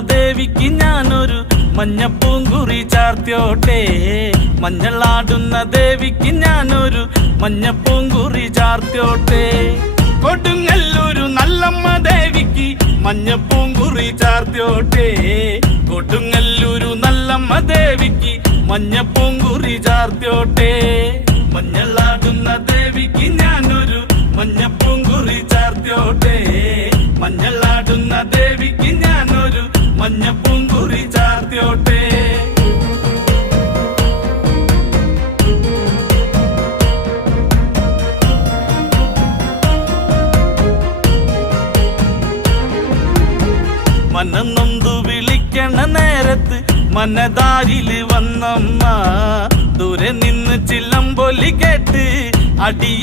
ദേവിക്ക് ഞാനൊരു മഞ്ഞപ്പൂങ്കുറി ചാർത്തിയോട്ടെ. മഞ്ഞളാടുന്ന ദേവിക്ക് ഞാനൊരു മഞ്ഞപ്പൂങ്കുറി ചാർത്തിയോട്ടെ. കൊടുങ്ങല്ലൂരു നല്ലമ്മ ദേവിക്ക് മഞ്ഞപ്പൂങ്കുറി ചാർത്തിയോട്ടെ. കൊടുങ്ങല്ലൂരു നല്ലമ്മ ദേവിക്ക് മഞ്ഞപ്പൂങ്കുറി ചാർത്തിയോട്ടെ. മഞ്ഞളാടുന്ന ദേവിക്ക് ഞാനൊരു മഞ്ഞപ്പൂങ്കുറി ചാർത്തിയോട്ടെ. മഞ്ഞളാടുന്ന ദേവിക്ക് ഞാനൊരു മഞ്ഞപ്പൂങ്കുറി ചാർത്തിയോട്ടെ. മനന്നൊന്തു വിളിക്കണ നേരത്ത് മനതാരില് വന്നമ്മ. ദൂരെ നിന്ന് ചില്ലമ്പൊലി കേട്ട് അടിയ